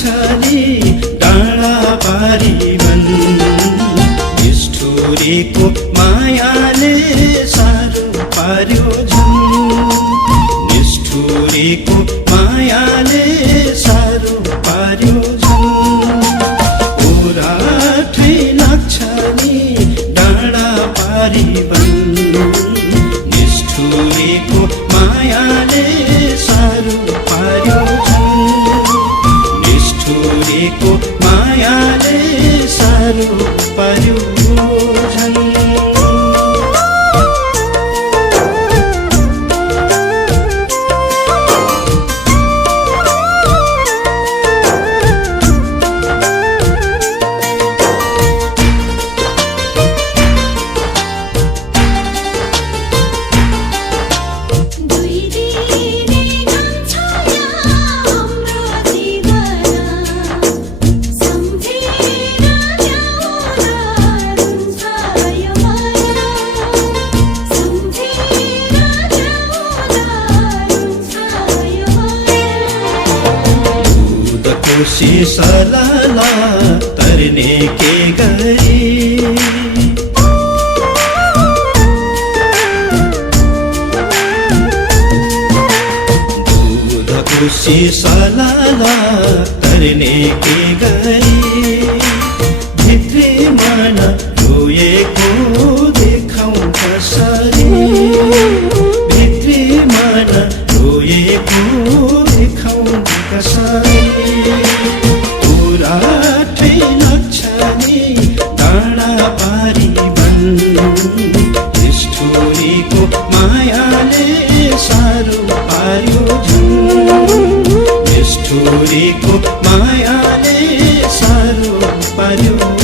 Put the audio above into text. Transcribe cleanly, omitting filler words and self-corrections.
लाग्छले डाँडा पारिवन निष्ठुरीको मायाले साह्रो पार्यो झन् निष्ठुरीको मायाले साह्रो पार्यो झन् ओराठै लाग्छले डाँडा पारिवन निष्ठुरीको मायाले साह्रो पार्यो झन् निष्ठुरीको मायाले साह्रो पार्यो झन् शीशलाला तरने के गरी दूधको शीशलाला तरने के गरी भित्री मन रोएको देखाउँ कसरी भित्री मन रोएको देखाउँ कसरी ओराठै लाग्छले डाँडा पारिवन निष्ठुरीको मायाले साह्रो पार्यो झन् निष्ठुरीको मायाले साह्रो पार्यो